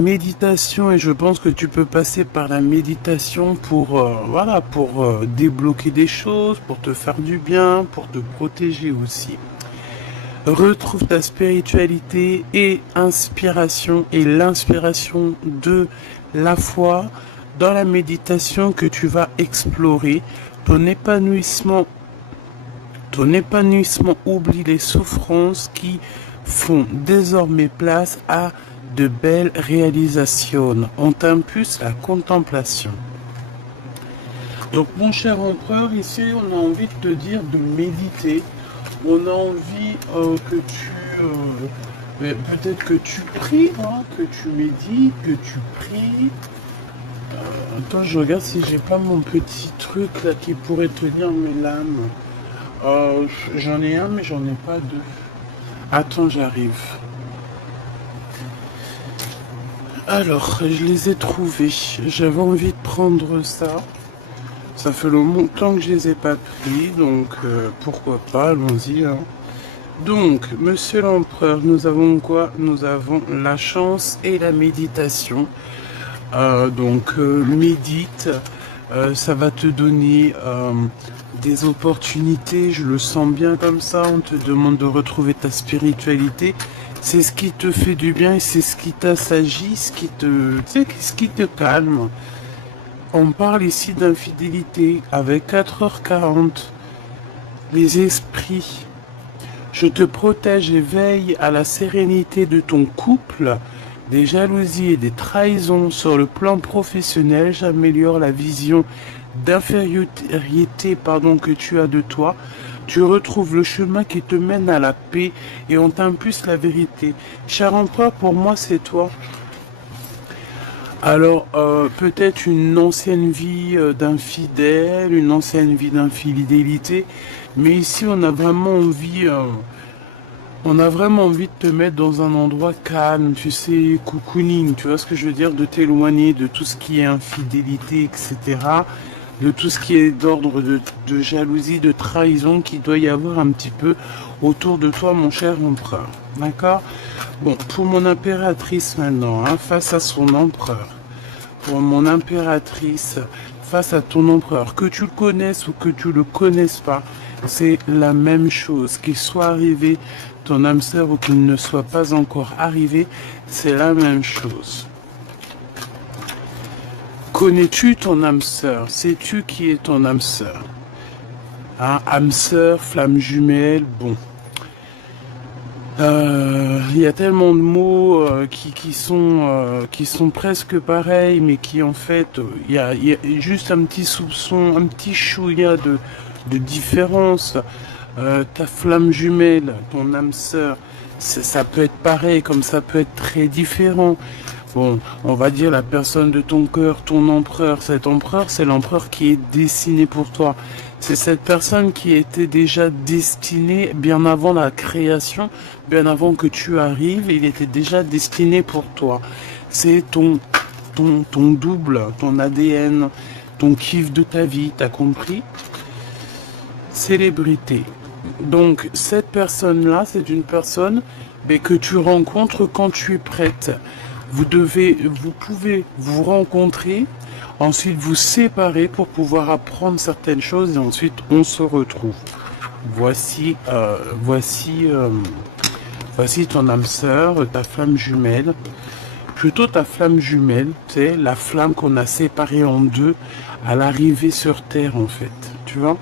méditation, et je pense que tu peux passer par la méditation pour, voilà, pour débloquer des choses, pour te faire du bien, pour te protéger aussi. Retrouve ta spiritualité et inspiration et l'inspiration de la foi dans la méditation que tu vas explorer. Ton épanouissement oublie les souffrances qui font désormais place à de belles réalisations. On t'impulse la contemplation. Donc mon cher empereur, ici on a envie de te dire de méditer. On a envie que tu... peut-être que tu pries, hein, que tu médites, que tu pries. Attends, je regarde si j'ai pas mon petit truc là qui pourrait tenir mes lames. J'en ai un, mais j'en ai pas deux. Attends, j'arrive. Alors, je les ai trouvés. J'avais envie de prendre ça. Ça fait longtemps que je les ai pas pris, donc pourquoi pas, allons-y. Hein. Donc, monsieur l'empereur, nous avons quoi? Nous avons la chance et la méditation. Médite, ça va te donner des opportunités, je le sens bien comme ça, on te demande de retrouver ta spiritualité. C'est ce qui te fait du bien et c'est ce qui t'assagit, ce qui te calme. On parle ici d'infidélité avec 4h40. Les esprits. Je te protège et veille à la sérénité de ton couple. Des jalousies et des trahisons sur le plan professionnel. J'améliore la vision d'infériorité que tu as de toi. Tu retrouves le chemin qui te mène à la paix et on t'impulse la vérité. Cher empereur, pour moi c'est toi. Alors, peut-être une ancienne vie d'infidèle, une ancienne vie d'infidélité, mais ici on a vraiment envie, de te mettre dans un endroit calme, tu sais, cocooning, tu vois ce que je veux dire, de t'éloigner de tout ce qui est infidélité, etc., de tout ce qui est d'ordre de jalousie, de trahison qu'il doit y avoir un petit peu autour de toi, mon cher empereur. D'accord? Bon, pour mon impératrice maintenant, hein, face à son empereur. Pour mon impératrice, face à ton empereur, que tu le connaisses ou que tu le connaisses pas, c'est la même chose. Qu'il soit arrivé ton âme sœur ou qu'il ne soit pas encore arrivé, c'est la même chose. Connais-tu ton âme sœur? Sais-tu qui est ton âme sœur? Hein, âme sœur, flamme jumelle, bon. Il y a tellement de mots qui sont presque pareils, mais qui en fait, il y a juste un petit soupçon, un petit chouïa de différence. Ta flamme jumelle, ton âme sœur, ça peut être pareil, comme ça peut être très différent. Bon, on va dire la personne de ton cœur, ton empereur. Cet empereur, c'est l'empereur qui est destiné pour toi. C'est cette personne qui était déjà destinée bien avant la création, bien avant que tu arrives, il était déjà destiné pour toi. C'est ton double, ton ADN, ton kiff de ta vie, t'as compris? Célébrité. Donc, cette personne-là, c'est une personne que tu rencontres quand tu es prête. Vous pouvez vous rencontrer, ensuite vous séparer pour pouvoir apprendre certaines choses et ensuite on se retrouve. Voici ton âme sœur, ta flamme jumelle. Plutôt ta flamme jumelle, c'est la flamme qu'on a séparée en deux à l'arrivée sur Terre en fait. Tu vois?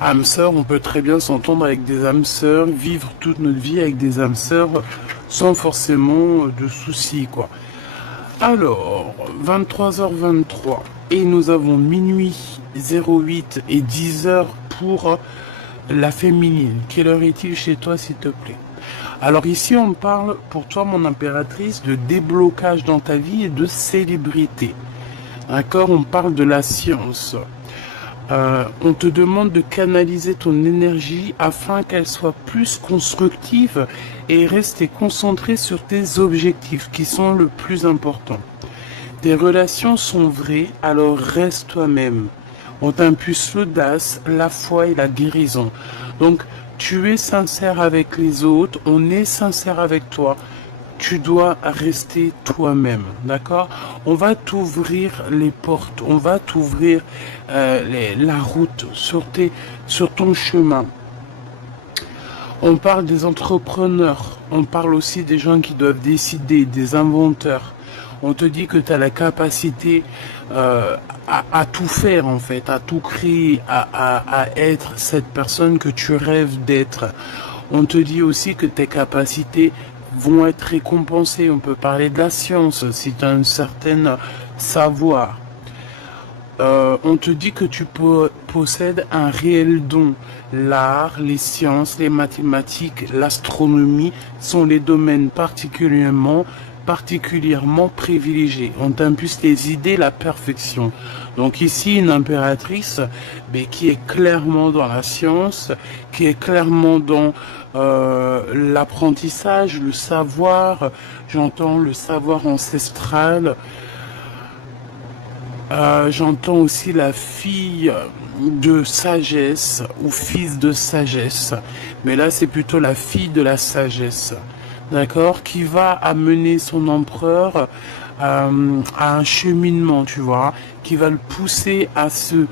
Âme sœur, on peut très bien s'entendre avec des âmes sœurs, vivre toute notre vie avec des âmes sœurs sans forcément de soucis, quoi. Alors, 23h23, et nous avons minuit 08 et 10h pour la féminine. Quelle heure est-il chez toi, s'il te plaît? Alors ici, on parle, pour toi, mon impératrice, de déblocage dans ta vie et de célébrité. D'accord? On parle de la science. On te demande de canaliser ton énergie afin qu'elle soit plus constructive et rester concentré sur tes objectifs qui sont le plus important. Tes relations sont vraies, alors reste toi-même. On t'impulse l'audace, la foi et la guérison. Donc, tu es sincère avec les autres, on est sincère avec toi. tu dois rester toi-même, d'accord? On va t'ouvrir les portes, on va t'ouvrir la route sur ton chemin. On parle des entrepreneurs, on parle aussi des gens qui doivent décider, des inventeurs. On te dit que tu as la capacité à tout faire en fait, à tout créer, à être cette personne que tu rêves d'être. On te dit aussi que tes capacités vont être récompensées. On peut parler de la science si tu as un certain savoir. On te dit que tu possèdes un réel don. L'art, les sciences, les mathématiques, l'astronomie sont les domaines particulièrement privilégiés. On t'impulse les idées, la perfection. Donc ici, une impératrice mais qui est clairement dans la science, qui est clairement dans l'apprentissage, le savoir, j'entends le savoir ancestral. J'entends aussi la fille de sagesse ou fils de sagesse. Mais là, c'est plutôt la fille de la sagesse. D'accord? Qui va amener son empereur à un cheminement, tu vois. Qui va le pousser à se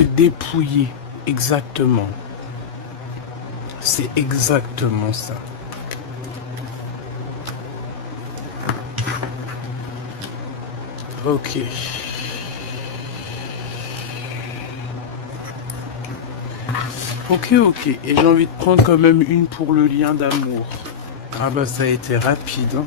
dépouiller. Exactement. C'est exactement ça. Ok. Ok. Et j'ai envie de prendre quand même une pour le lien d'amour. Ah bah ça a été rapide. Hein.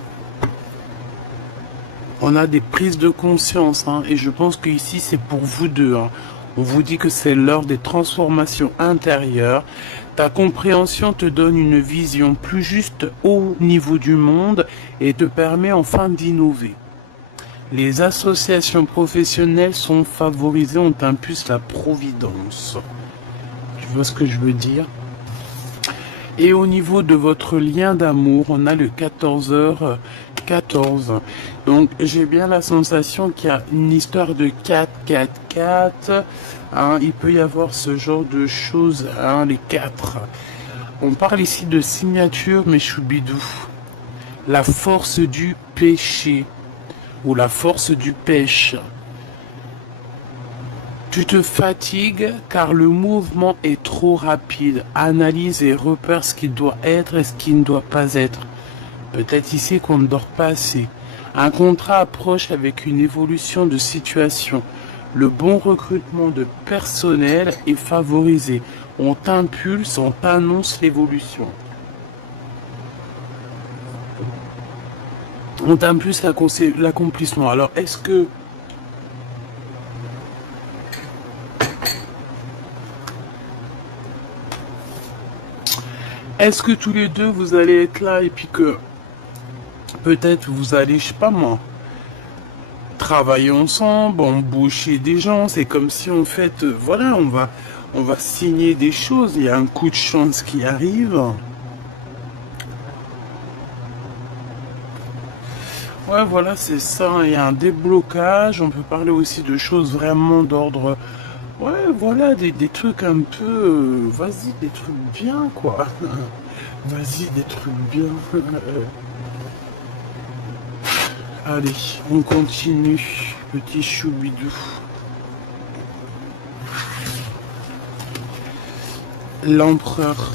On a des prises de conscience. Hein, et je pense que ici c'est pour vous deux. Hein. On vous dit que c'est l'heure des transformations intérieures. Ta compréhension te donne une vision plus juste au niveau du monde et te permet enfin d'innover. Les associations professionnelles sont favorisées, on t'impulse la providence. Tu vois ce que je veux dire? Et au niveau de votre lien d'amour, on a le 14h14. Donc j'ai bien la sensation qu'il y a une histoire de 4. Hein, il peut y avoir ce genre de choses, hein, les 4. On parle ici de signature, mais choubidou. La force du péché. Ou la force du pêche. Tu te fatigues car le mouvement est trop rapide. Analyse et repère ce qui doit être et ce qui ne doit pas être. Peut-être ici qu'on ne dort pas assez. Un contrat approche avec une évolution de situation. Le bon recrutement de personnel est favorisé. On t'impulse, on t'annonce l'évolution. On t'impulse l'accomplissement. Alors, est-ce que tous les deux vous allez être là et puis que peut-être vous allez, je sais pas moi, travailler ensemble, embaucher des gens. C'est comme si en fait, voilà, on va signer des choses. Il y a un coup de chance qui arrive. Ouais, voilà, c'est ça. Il y a un déblocage. On peut parler aussi de choses vraiment d'ordre. Ouais, voilà, des trucs un peu. Vas-y, des trucs bien, quoi. Vas-y, des trucs bien. Allez, on continue. Petit choubidou. L'empereur.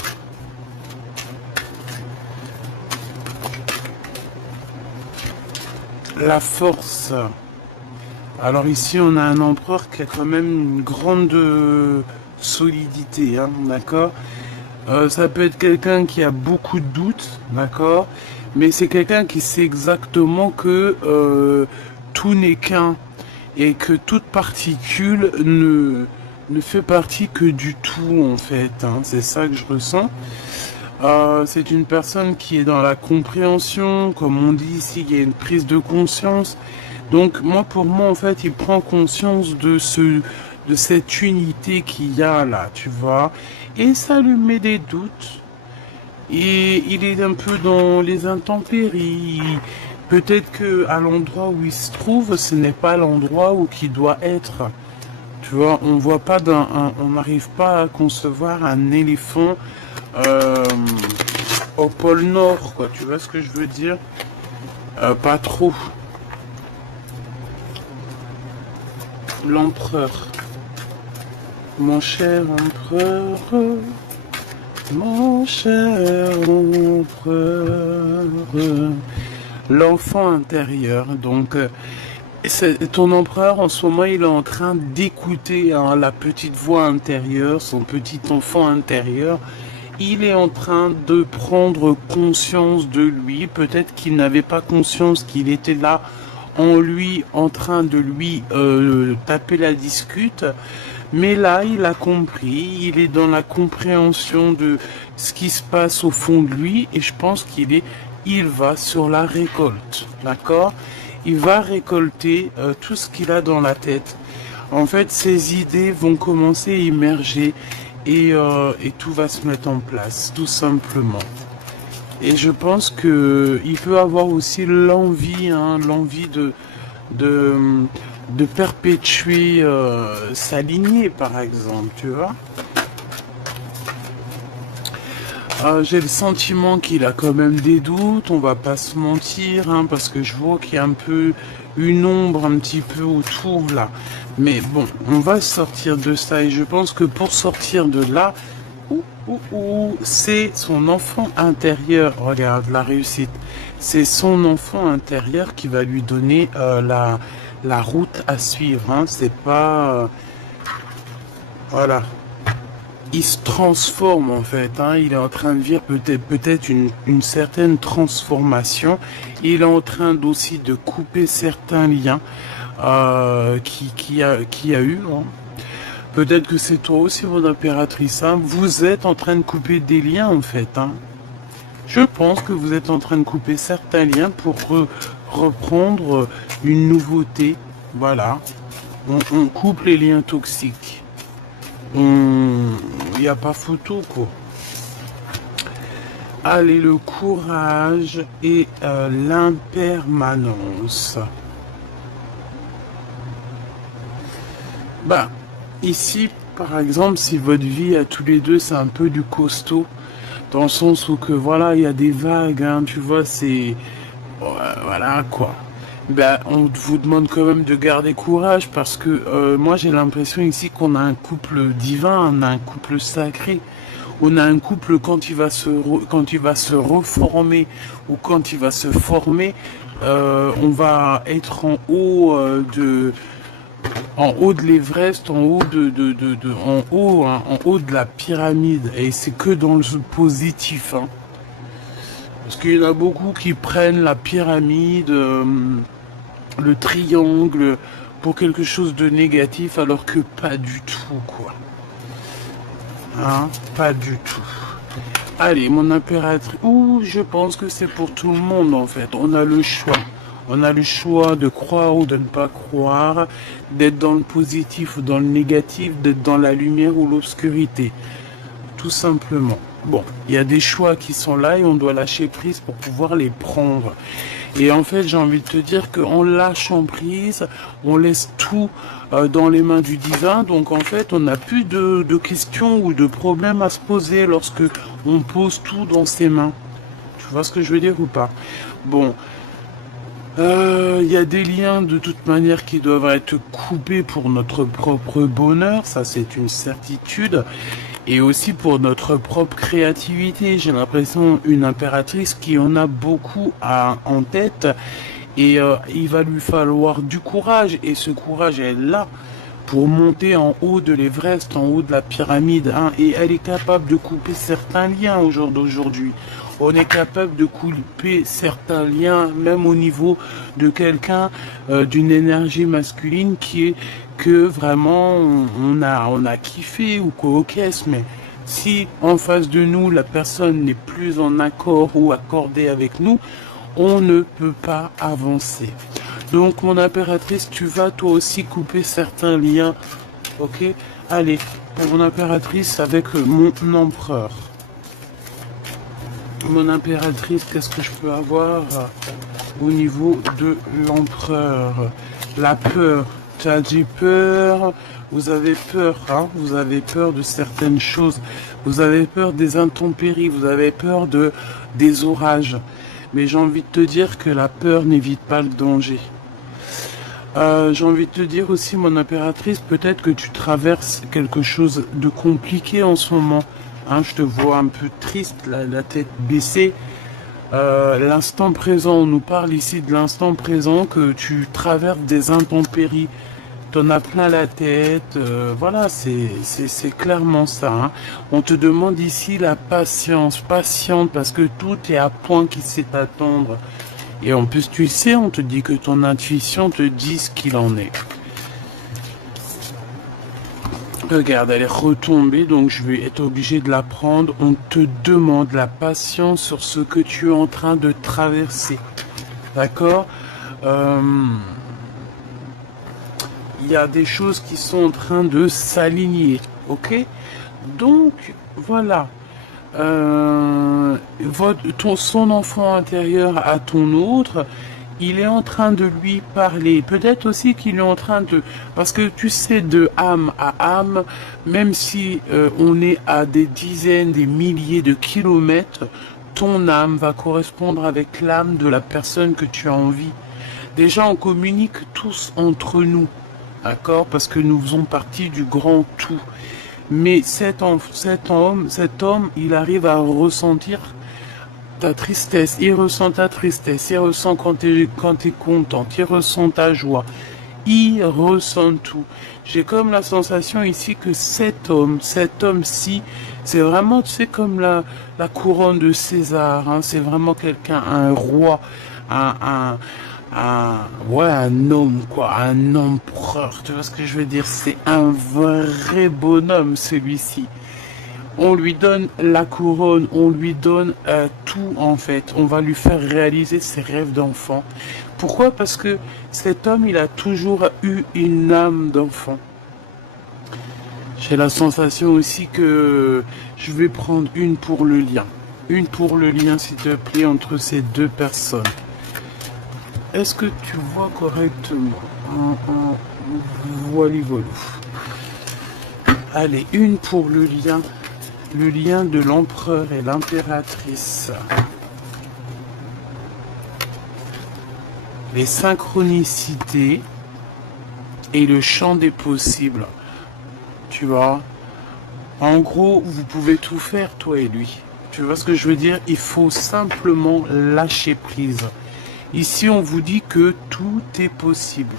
La force. Alors ici, on a un empereur qui a quand même une grande solidité, hein, d'accord? Ça peut être quelqu'un qui a beaucoup de doutes, d'accord? Mais c'est quelqu'un qui sait exactement que tout n'est qu'un et que toute particule ne fait partie que du tout, en fait. Hein, c'est ça que je ressens. C'est une personne qui est dans la compréhension, comme on dit ici, il y a une prise de conscience. Donc pour moi en fait, il prend conscience de cette unité qu'il y a là, tu vois, et ça lui met des doutes. Et il est un peu dans les intempéries. Peut-être que à l'endroit où il se trouve, ce n'est pas l'endroit où il doit être. Tu vois, on voit pas on n'arrive pas à concevoir un éléphant au pôle Nord, quoi. Tu vois ce que je veux dire? Pas trop. L'empereur. Mon cher empereur. Mon cher empereur. L'enfant intérieur. Donc, ton empereur, en ce moment, il est en train d'écouter hein, la petite voix intérieure, son petit enfant intérieur. Il est en train de prendre conscience de lui. Peut-être qu'il n'avait pas conscience qu'il était là en lui, en train de lui taper la discute. Mais là, il a compris. Il est dans la compréhension de ce qui se passe au fond de lui. Et je pense il va sur la récolte. D'accord? Il va récolter tout ce qu'il a dans la tête. En fait, ses idées vont commencer à émerger. Et tout va se mettre en place, tout simplement. Et je pense que il peut avoir aussi l'envie, hein, de perpétuer sa lignée, par exemple, tu vois. J'ai le sentiment qu'il a quand même des doutes, on va pas se mentir, hein, parce que je vois qu'il y a un peu une ombre un petit peu autour là. Mais bon, on va sortir de ça et je pense que pour sortir de là, c'est son enfant intérieur. Regarde la réussite. C'est son enfant intérieur qui va lui donner la route à suivre. Hein. C'est pas voilà. Il se transforme en fait. Hein. Il est en train de vivre peut-être une certaine transformation. Il est en train aussi de couper certains liens qui a eu. Hein. Peut-être que c'est toi aussi, mon impératrice. Hein. Vous êtes en train de couper des liens, en fait. Hein. Je pense que vous êtes en train de couper certains liens pour reprendre une nouveauté. Voilà. On coupe les liens toxiques. Il n'y a pas photo, quoi. Allez, le courage et l'impermanence. Bah, ici, par exemple, si votre vie à tous les deux, c'est un peu du costaud, dans le sens où que voilà, il y a des vagues, hein, tu vois, c'est voilà quoi. Ben, on vous demande quand même de garder courage parce que moi j'ai l'impression ici qu'on a un couple divin, on a un couple sacré, on a un couple quand il va se reformer ou quand il va se former, on va être en haut de l'Everest, en haut en haut de la pyramide, et c'est que dans le positif, hein. Parce qu'il y en a beaucoup qui prennent la pyramide, le triangle, pour quelque chose de négatif, alors que pas du tout, quoi. Hein, pas du tout. Allez, mon impératrice. Ouh, je pense que c'est pour tout le monde, en fait. On a le choix. On a le choix de croire ou de ne pas croire, d'être dans le positif ou dans le négatif, d'être dans la lumière ou l'obscurité. Tout simplement. Bon, il y a des choix qui sont là et on doit lâcher prise pour pouvoir les prendre. Et en fait, j'ai envie de te dire qu'en lâchant prise, on laisse tout dans les mains du divin. Donc en fait, on n'a plus de questions ou de problèmes à se poser lorsque on pose tout dans ses mains. Tu vois ce que je veux dire ou pas? Bon. Il y a des liens de toute manière qui doivent être coupés pour notre propre bonheur, ça c'est une certitude, et aussi pour notre propre créativité. J'ai l'impression une impératrice qui en a beaucoup en tête, et il va lui falloir du courage, et ce courage est là pour monter en haut de l'Everest, en haut de la pyramide, hein, et elle est capable de couper certains liens au jour d'aujourd'hui. On est capable de couper certains liens, même au niveau de quelqu'un, d'une énergie masculine qui est que vraiment on a kiffé ou quoi, ok, mais si en face de nous la personne n'est plus en accord ou accordée avec nous, on ne peut pas avancer. Donc mon impératrice, tu vas toi aussi couper certains liens, ok? Allez, mon impératrice avec mon empereur. Mon impératrice, qu'est-ce que je peux avoir au niveau de l'empereur? La peur. Tu as dit peur, vous avez peur, hein? Vous avez peur de certaines choses, vous avez peur des intempéries, vous avez peur des orages. Mais j'ai envie de te dire que la peur n'évite pas le danger. J'ai envie de te dire aussi, mon impératrice, peut-être que tu traverses quelque chose de compliqué en ce moment. Hein, je te vois un peu triste, la tête baissée. L'instant présent, on nous parle ici de l'instant présent, que tu traverses des intempéries. T'en as plein la tête, voilà, c'est clairement ça. Hein. On te demande ici la patience, patiente, parce que tout est à point qui sait attendre. Et en plus, tu le sais, on te dit que ton intuition te dit ce qu'il en est. Regarde, elle est retombée, donc je vais être obligé de la prendre. On te demande la patience sur ce que tu es en train de traverser. D'accord il y a des choses qui sont en train de s'aligner, ok? Donc, voilà. Son enfant intérieur à ton autre, il est en train de lui parler. Peut-être aussi qu'il est en train de... Parce que tu sais, de âme à âme, même si on est à des dizaines, des milliers de kilomètres, ton âme va correspondre avec l'âme de la personne que tu as envie. Déjà, on communique tous entre nous. D'accord? Parce que nous faisons partie du grand tout. Mais cet homme, il arrive à ressentir ta tristesse. Il ressent ta tristesse. Il ressent quand tu es contente. Il ressent ta joie. Il ressent tout. J'ai comme la sensation ici que cet homme-ci, c'est vraiment, tu sais, comme la couronne de César. Hein, c'est vraiment quelqu'un, un roi, un homme, quoi, un empereur, tu vois ce que je veux dire, c'est un vrai bonhomme, celui-ci. On lui donne la couronne, on lui donne tout, en fait. On va lui faire réaliser ses rêves d'enfant. Pourquoi? Parce que cet homme, il a toujours eu une âme d'enfant. J'ai la sensation aussi que je vais prendre une pour le lien. Une pour le lien, s'il te plaît, entre ces deux personnes. Est-ce que tu vois correctement? Voilà. Allez, une pour le lien de l'empereur et l'impératrice. Les synchronicités et le champ des possibles. Tu vois? En gros, vous pouvez tout faire, toi et lui. Tu vois ce que je veux dire? Il faut simplement lâcher prise. Ici, on vous dit que tout est possible.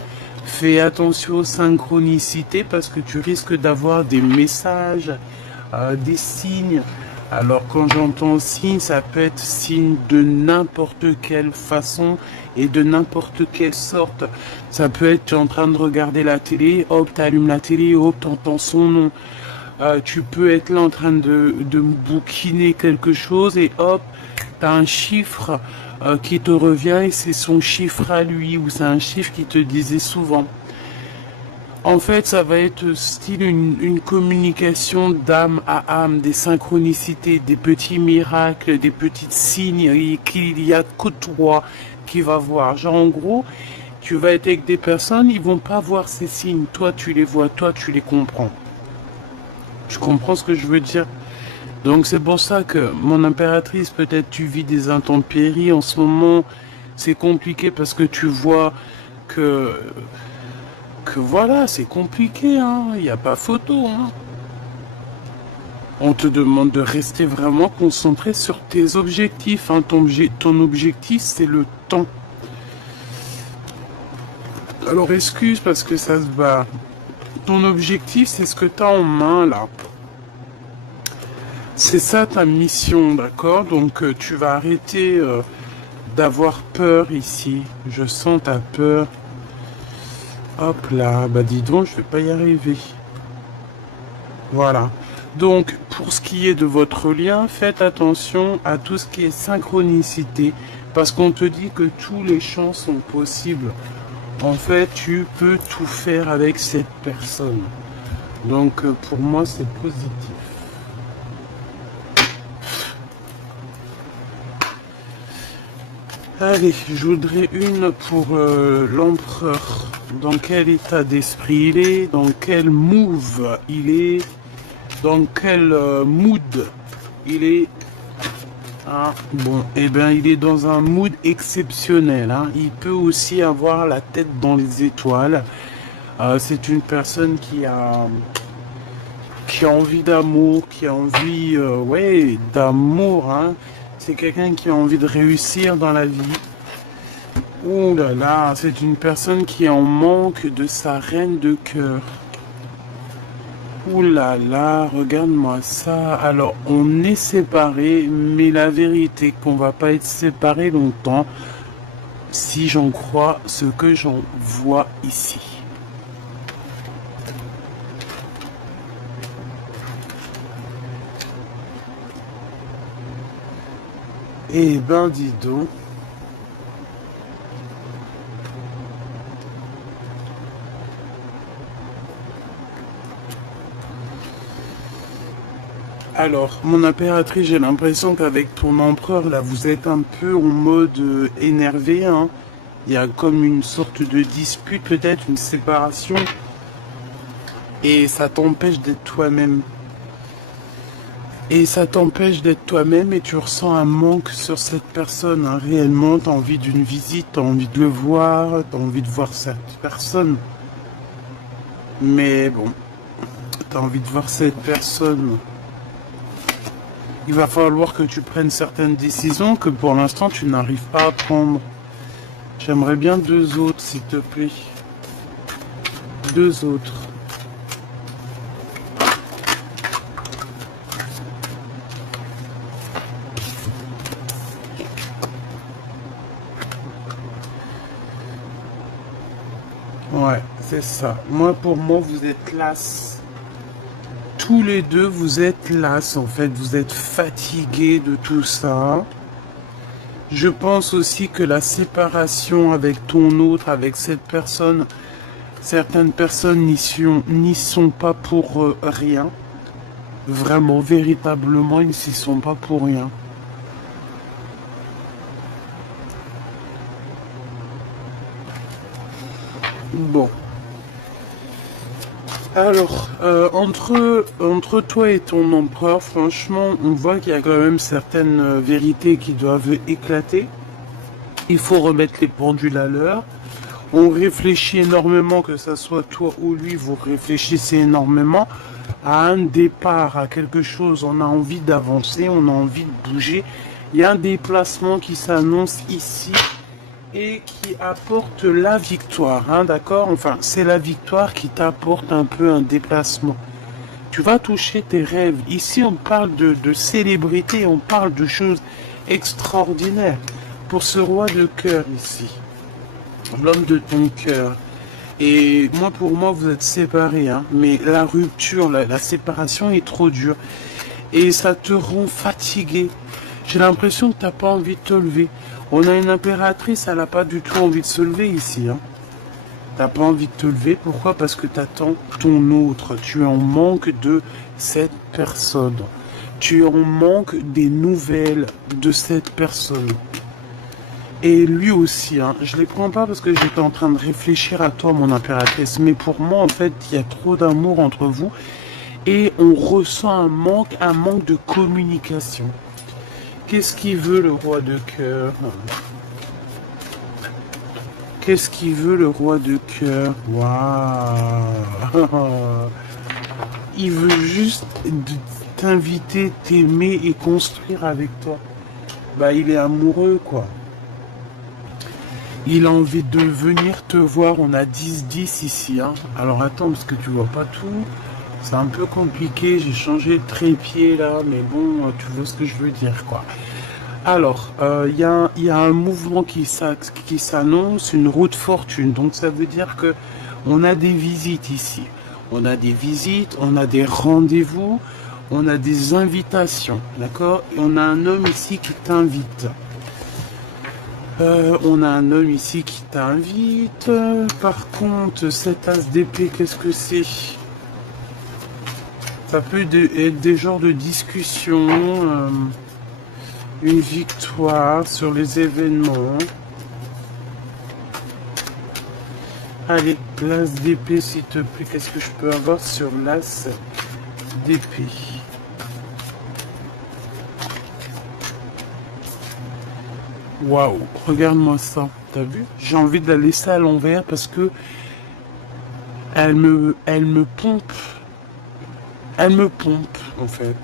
Fais attention aux synchronicités parce que tu risques d'avoir des messages, des signes. Alors, quand j'entends signe, ça peut être signe de n'importe quelle façon et de n'importe quelle sorte. Ça peut être, tu es en train de regarder la télé, hop, tu allumes la télé, hop, tu entends son nom. Tu peux être là en train de bouquiner quelque chose et hop, tu as un chiffre qui te revient et c'est son chiffre à lui ou c'est un chiffre qui te disait souvent. En fait, ça va être style une communication d'âme à âme, des synchronicités, des petits miracles, des petits signes qu'il y a que toi qui va voir. Genre en gros, tu vas être avec des personnes, ils vont pas voir ces signes. Toi, tu les vois, toi, tu les comprends. Tu comprends ce que je veux dire? Donc c'est pour ça que, mon impératrice, peut-être tu vis des intempéries en ce moment. C'est compliqué parce que tu vois que voilà, c'est compliqué, hein. Il n'y a pas photo, hein. On te demande de rester vraiment concentré sur tes objectifs, hein. Ton objectif, c'est le temps. Alors excuse parce que ça se bat. Ton objectif, c'est ce que tu as en main, là. C'est ça ta mission, d'accord? Donc tu vas arrêter d'avoir peur ici. Je sens ta peur. Hop là, bah dis donc, je vais pas y arriver. Voilà. Donc, pour ce qui est de votre lien, faites attention à tout ce qui est synchronicité. Parce qu'on te dit que tous les champs sont possibles. En fait, tu peux tout faire avec cette personne. Donc, pour moi, c'est positif. Allez, je voudrais une pour l'empereur. Dans quel état d'esprit il est, dans quel move il est, dans quel mood il est. Ah, bon, eh ben, il est dans un mood exceptionnel, hein. Il peut aussi avoir la tête dans les étoiles. C'est une personne qui a envie d'amour, qui a envie, ouais, d'amour, hein. C'est quelqu'un qui a envie de réussir dans la vie. Ouh là là, c'est une personne qui est en manque de sa reine de cœur. Ouh là là, regarde-moi ça. Alors, on est séparés, mais la vérité est qu'on va pas être séparés longtemps si j'en crois ce que j'en vois ici. Eh ben, dis donc. Alors, mon impératrice, j'ai l'impression qu'avec ton empereur, là, vous êtes un peu en mode énervé, hein. Il y a comme une sorte de dispute, peut-être une séparation, et ça t'empêche d'être toi-même. Et ça t'empêche d'être toi-même et tu ressens un manque sur cette personne, hein. Réellement, tu as envie d'une visite, tu as envie de le voir, tu as envie de voir cette personne. Mais bon, tu as envie de voir cette personne. Il va falloir que tu prennes certaines décisions que pour l'instant tu n'arrives pas à prendre. J'aimerais bien deux autres, s'il te plaît. Deux autres. Ouais, c'est ça. Moi, pour moi, vous êtes las. Tous les deux, vous êtes las, en fait. Vous êtes fatigués de tout ça. Je pense aussi que la séparation avec ton autre, avec cette personne, certaines personnes n'y sont pas pour rien. Vraiment, véritablement, ils n'y sont pas pour rien. Bon. Alors, entre toi et ton empereur, franchement, on voit qu'il y a quand même certaines vérités qui doivent éclater. Il faut remettre les pendules à l'heure. On réfléchit énormément, que ce soit toi ou lui, vous réfléchissez énormément à un départ, à quelque chose. On a envie d'avancer, on a envie de bouger. Il y a un déplacement qui s'annonce ici et qui apporte la victoire, hein, d'accord? Enfin, c'est la victoire qui t'apporte un peu un déplacement. Tu vas toucher tes rêves. Ici, on parle de célébrité, on parle de choses extraordinaires. Pour ce roi de cœur ici, l'homme de ton cœur. Et moi, pour moi, vous êtes séparés, hein, mais la rupture, la séparation est trop dure. Et ça te rend fatigué. J'ai l'impression que tu n'as pas envie de te lever. On a une impératrice, elle n'a pas du tout envie de se lever ici, hein. T'as pas envie de te lever, pourquoi? Parce que tu attends ton autre. Tu es en manque de cette personne. Tu es en manque des nouvelles de cette personne. Et lui aussi, hein, je les prends pas parce que j'étais en train de réfléchir à toi, mon impératrice. Mais pour moi, en fait, il y a trop d'amour entre vous. Et on ressent un manque de communication. Qu'est-ce qu'il veut le roi de cœur? Qu'est-ce qu'il veut le roi de cœur? Waouh! Il veut juste t'inviter, t'aimer et construire avec toi. Bah, il est amoureux, quoi. Il a envie de venir te voir. On a 10-10 ici, hein. Alors attends, parce que tu vois pas tout. C'est un peu compliqué. J'ai changé de trépied là, mais bon, tu vois ce que je veux dire, quoi. Alors, il y a un mouvement qui s'annonce, une route fortune. Donc ça veut dire que on a des visites ici. On a des visites, on a des rendez-vous, on a des invitations, d'accord? Et on a un homme ici qui t'invite. On a un homme ici qui t'invite. Par contre, cet as d'épée, qu'est-ce que c'est? Ça peut être des genres de discussions, une victoire sur les événements. Allez, l'as d'épée, s'il te plaît. Qu'est-ce que je peux avoir sur l'as d'épée? Waouh, regarde-moi ça. T'as vu? J'ai envie de la laisser à l'envers parce que elle me pompe. Elle me pompe, en fait.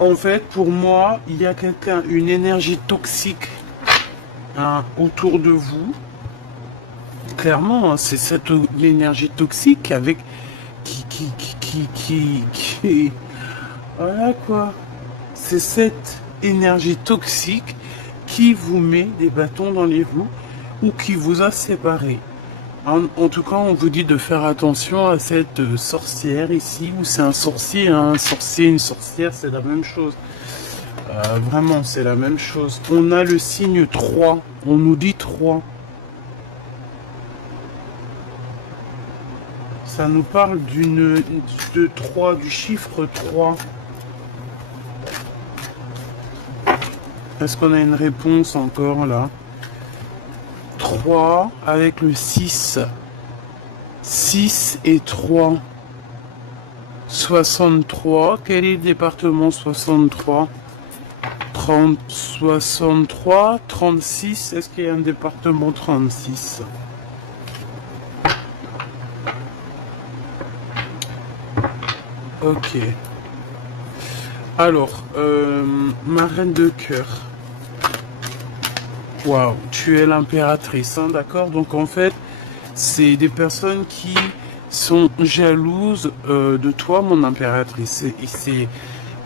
En fait, pour moi, il y a quelqu'un, une énergie toxique hein, autour de vous. Clairement, hein, c'est cette énergie toxique avec qui voilà quoi. C'est cette énergie toxique qui vous met des bâtons dans les roues ou qui vous a séparés. En tout cas, on vous dit de faire attention à cette sorcière ici, ou c'est un sorcier, hein, un sorcier, une sorcière, c'est la même chose. Vraiment, c'est la même chose. On a le signe 3, on nous dit 3. Ça nous parle de 3, du chiffre 3. Est-ce qu'on a une réponse encore là? 3 avec le 6. 6 et 3. 63. Quel est le département 63? 30, 63, 36. Est-ce qu'il y a un département 36? Ok. Alors, ma reine de cœur. Waouh, tu es l'impératrice, hein, d'accord? Donc en fait, c'est des personnes qui sont jalouses de toi, mon impératrice. Et c'est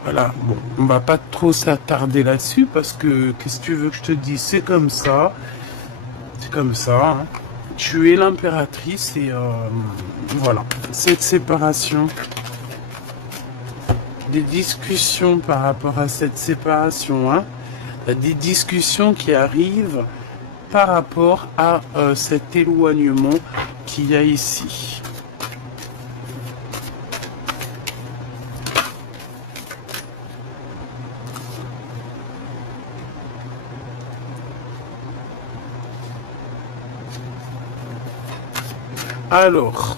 voilà, bon, on va pas trop s'attarder là-dessus parce que qu'est-ce que tu veux que je te dise? C'est comme ça, hein. Tu es l'impératrice et voilà, cette séparation, des discussions par rapport à cette séparation, hein. Des discussions qui arrivent par rapport à cet éloignement qu'il y a ici. Alors,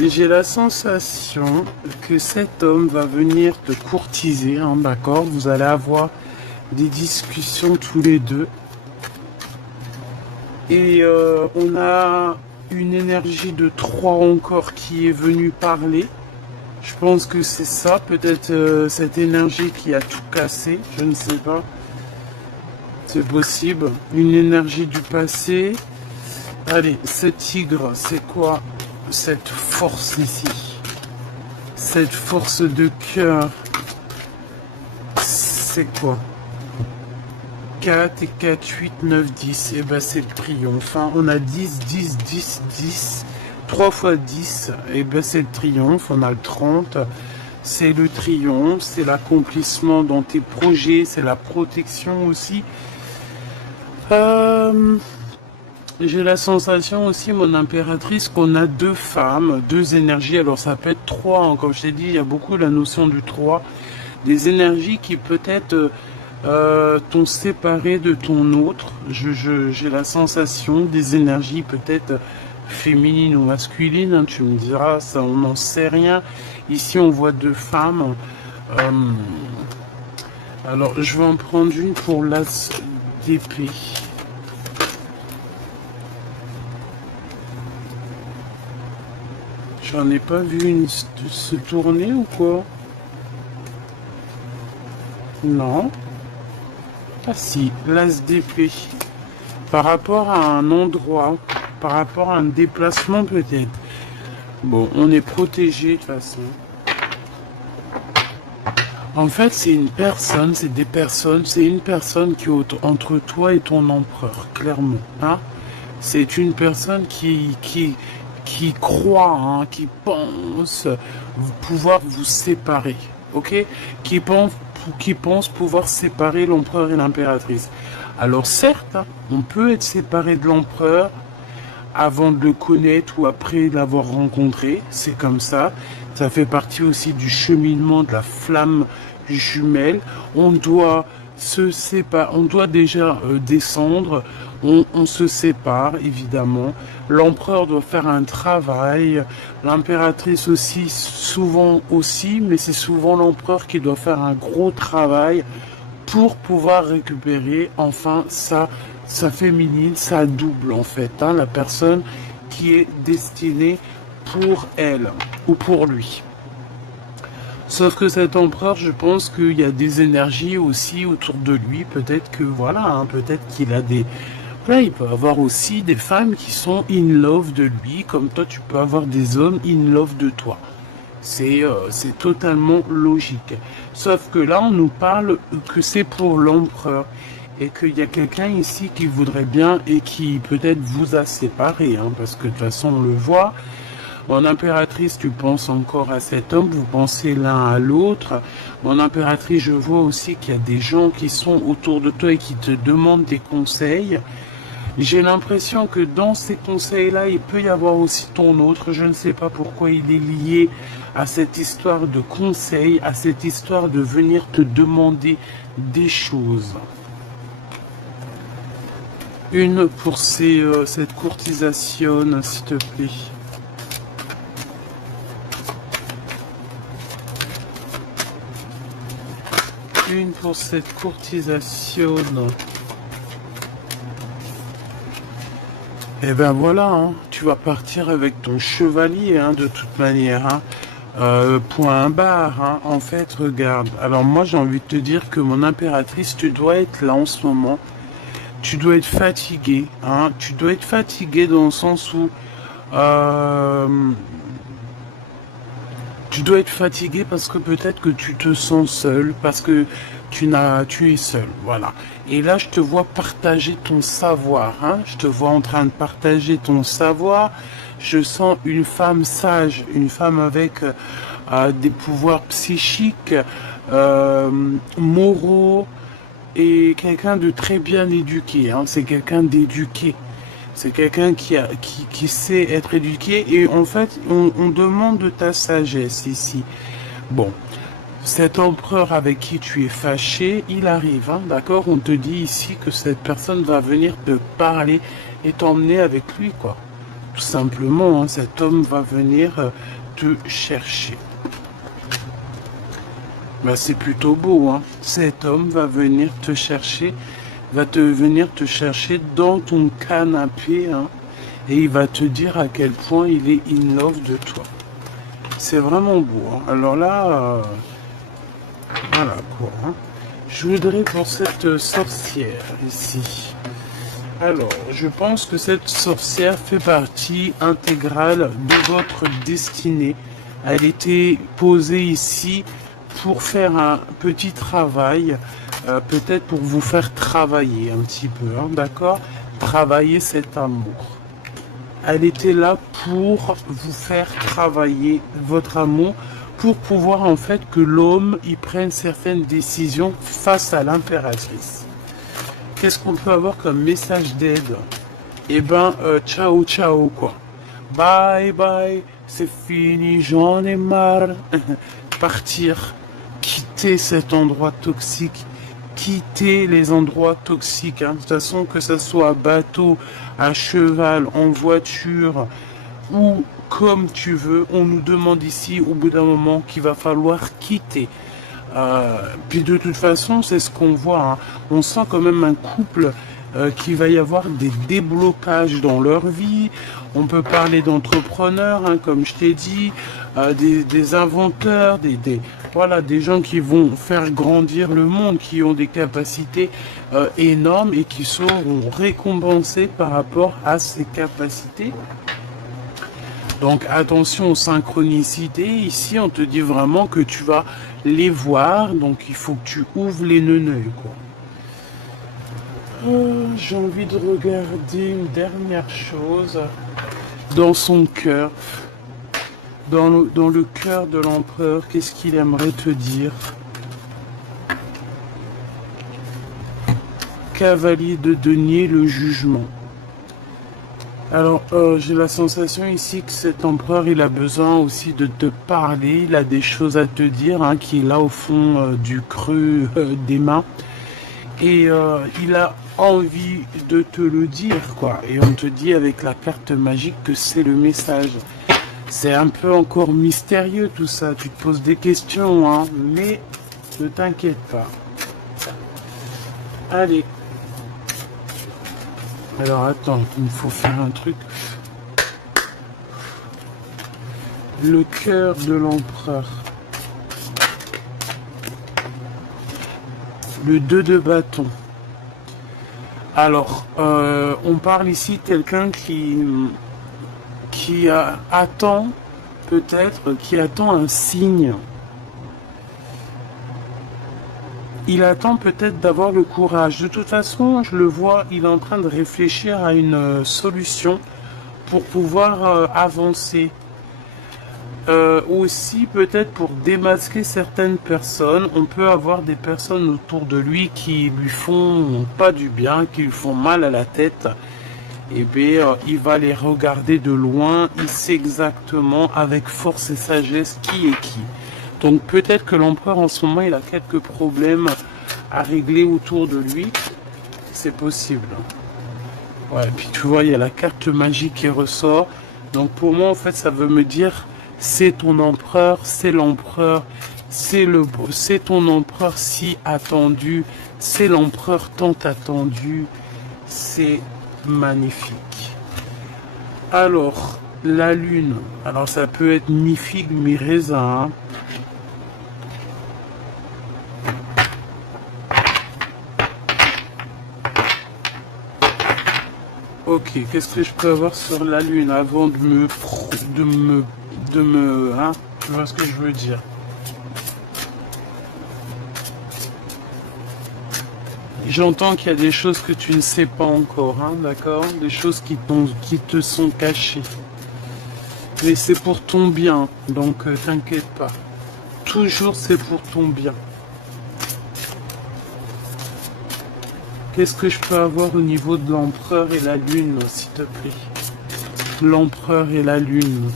j'ai la sensation que cet homme va venir te courtiser, hein, d'accord? Vous allez avoir des discussions tous les deux. Et on a une énergie de 3 encore qui est venue parler. Je pense que c'est ça, peut-être cette énergie qui a tout cassé, je ne sais pas. C'est possible. Une énergie du passé. Allez, ce tigre, c'est quoi cette force ici? Cette force de cœur, c'est quoi? 4 et 4, 8, 9, 10. Et ben c'est le triomphe. Hein. On a 10, 10, 10, 10. 3 fois 10. Et ben c'est le triomphe. On a le 30. C'est le triomphe. C'est l'accomplissement dans tes projets. C'est la protection aussi. J'ai la sensation aussi, mon impératrice, qu'on a 2 femmes, 2 énergies. Alors ça peut être 3, hein. Comme je t'ai dit, il y a beaucoup la notion du 3. Des énergies qui peut-être t'ont séparé de ton autre. J'ai la sensation des énergies peut-être féminines ou masculines. Hein. Tu me diras, ça on n'en sait rien. Ici on voit 2 femmes. Alors je vais en prendre une pour l'as d'épée. J'en ai pas vu une se tourner ou quoi? Non. Ah si, l'as d'épée. Par rapport à un endroit, par rapport à un déplacement peut-être. Bon, on est protégé de toute façon. En fait, c'est une personne, c'est des personnes, c'est une personne qui est entre toi et ton empereur, clairement. Hein? C'est une personne qui croit, hein, qui pense pouvoir vous séparer, ok? Qui pense pouvoir séparer l'empereur et l'impératrice. Alors certes, hein, on peut être séparé de l'empereur avant de le connaître ou après l'avoir rencontré, c'est comme ça. Ça fait partie aussi du cheminement de la flamme jumelle. On doit se séparer, on doit déjà descendre, on se sépare évidemment. L'empereur doit faire un travail, l'impératrice aussi, souvent aussi, mais c'est souvent l'empereur qui doit faire un gros travail pour pouvoir récupérer enfin sa féminine, sa double en fait, hein, la personne qui est destinée pour elle ou pour lui. Sauf que cet empereur, je pense qu'il y a des énergies aussi autour de lui. Peut-être que voilà, hein, peut-être qu'il a des... Voilà, il peut avoir aussi des femmes qui sont in love de lui, comme toi tu peux avoir des hommes in love de toi. C'est totalement logique. Sauf que là, on nous parle que c'est pour l'empereur. Et qu'il y a quelqu'un ici qui voudrait bien et qui peut-être vous a séparé. Hein, parce que de toute façon, on le voit. Mon impératrice, tu penses encore à cet homme, vous pensez l'un à l'autre. Mon impératrice, je vois aussi qu'il y a des gens qui sont autour de toi et qui te demandent des conseils. J'ai l'impression que dans ces conseils-là, il peut y avoir aussi ton autre. Je ne sais pas pourquoi il est lié à cette histoire de conseils, à cette histoire de venir te demander des choses. Une pour cette courtisation, s'il te plaît. Une pour cette courtisation. Et ben voilà, hein, tu vas partir avec ton chevalier, hein, de toute manière. Hein. Point barre, hein. En fait, regarde. Alors moi, j'ai envie de te dire que mon impératrice, tu dois être là en ce moment. Tu dois être fatigué. Hein. Tu dois être fatigué dans le sens où... tu dois être fatigué parce que peut-être que tu te sens seul, parce que tu es seul, voilà. Et là, je te vois partager ton savoir, hein. Je te vois en train de partager ton savoir. Je sens une femme sage, une femme avec des pouvoirs psychiques, moraux, et quelqu'un de très bien éduqué, hein. C'est quelqu'un d'éduqué. C'est quelqu'un qui sait être éduqué et en fait, on demande de ta sagesse ici. Bon, cet empereur avec qui tu es fâché, il arrive, hein, d'accord? On te dit ici que cette personne va venir te parler et t'emmener avec lui, quoi. Tout simplement, hein, cet homme va venir te chercher. Ben, c'est plutôt beau, hein. Cet homme va venir te chercher. Venir te chercher dans ton canapé, hein, et il va te dire à quel point il est in love de toi. C'est vraiment beau. Hein. Alors là, voilà quoi. Hein. Je voudrais pour cette sorcière ici. Alors, je pense que cette sorcière fait partie intégrale de votre destinée. Elle était posée ici pour faire un petit travail. Peut-être pour vous faire travailler un petit peu, hein, d'accord? Travailler cet amour. Elle était là pour vous faire travailler votre amour, pour pouvoir en fait que l'homme y prenne certaines décisions face à l'impératrice. Qu'est-ce qu'on peut avoir comme message d'aide? Eh ben, ciao ciao quoi. Bye bye, c'est fini, j'en ai marre. Partir, quitter cet endroit toxique. Quitter les endroits toxiques, hein. De toute façon, que ce soit à bateau, à cheval, en voiture, ou comme tu veux, on nous demande ici, au bout d'un moment, qu'il va falloir quitter. Puis de toute façon, c'est ce qu'on voit. Hein. On sent quand même un couple qu'il va y avoir des déblocages dans leur vie. On peut parler d'entrepreneurs, hein, comme je t'ai dit, des inventeurs, voilà, des gens qui vont faire grandir le monde, qui ont des capacités énormes et qui seront récompensés par rapport à ces capacités. Donc attention aux synchronicités. Ici, on te dit vraiment que tu vas les voir. Donc il faut que tu ouvres les neneuils, quoi. J'ai envie de regarder une dernière chose. Dans son cœur. Dans le cœur de l'empereur, qu'est-ce qu'il aimerait te dire? Cavalier de denier, le jugement. Alors, j'ai la sensation ici que cet empereur, il a besoin aussi de te parler. Il a des choses à te dire, hein, qui est là au fond du creux des mains. Et il a envie de te le dire, quoi. Et on te dit avec la carte magique que c'est le message. C'est un peu encore mystérieux tout ça. Tu te poses des questions, hein, mais ne t'inquiète pas. Allez. Alors attends, il me faut faire un truc. Le cœur de l'empereur. Le 2 de bâton. Alors, on parle ici de quelqu'un qui attend, peut-être, qui attend un signe. Il attend peut-être d'avoir le courage. De toute façon, je le vois, il est en train de réfléchir à une solution pour pouvoir avancer. Aussi peut-être pour démasquer certaines personnes. On peut avoir des personnes autour de lui qui lui font pas du bien, qui lui font mal à la tête. Et bien il va les regarder de loin. Il sait exactement avec force et sagesse qui est qui. Donc peut-être que l'empereur en ce moment il a quelques problèmes à régler autour de lui. C'est possible. Ouais, puis tu vois il y a la carte magique qui ressort. Donc pour moi en fait ça veut me dire c'est ton empereur, c'est l'empereur, c'est ton empereur si attendu, c'est l'empereur tant attendu, c'est magnifique. Alors, la lune, alors ça peut être mi-figue, mi-raisin. Hein. Ok, qu'est-ce que je peux avoir sur la lune avant de me hein, tu vois ce que je veux dire. J'entends qu'il y a des choses que tu ne sais pas encore, hein, d'accord? Des choses qui te sont cachées. Mais c'est pour ton bien, donc t'inquiète pas. Toujours c'est pour ton bien. Qu'est-ce que je peux avoir au niveau de l'empereur et la lune, s'il te plaît? L'empereur et la lune.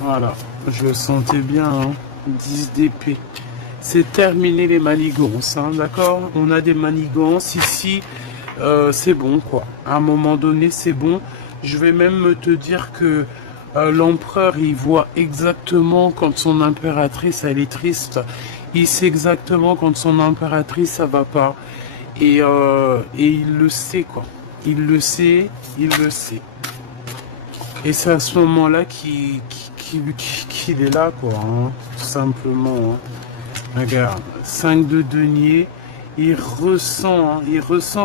Voilà, je le sentais bien, hein. 10 d'épée. C'est terminé les manigances, hein, d'accord? On a des manigances ici, c'est bon, quoi. À un moment donné, c'est bon. Je vais même te dire que l'empereur, il voit exactement quand son impératrice, elle est triste. Il sait exactement quand son impératrice, ça va pas. Et il le sait, quoi. Il le sait, il le sait. Et c'est à ce moment-là qu'il est là, quoi, hein, tout simplement. Hein. Regarde, 5 de denier, il ressent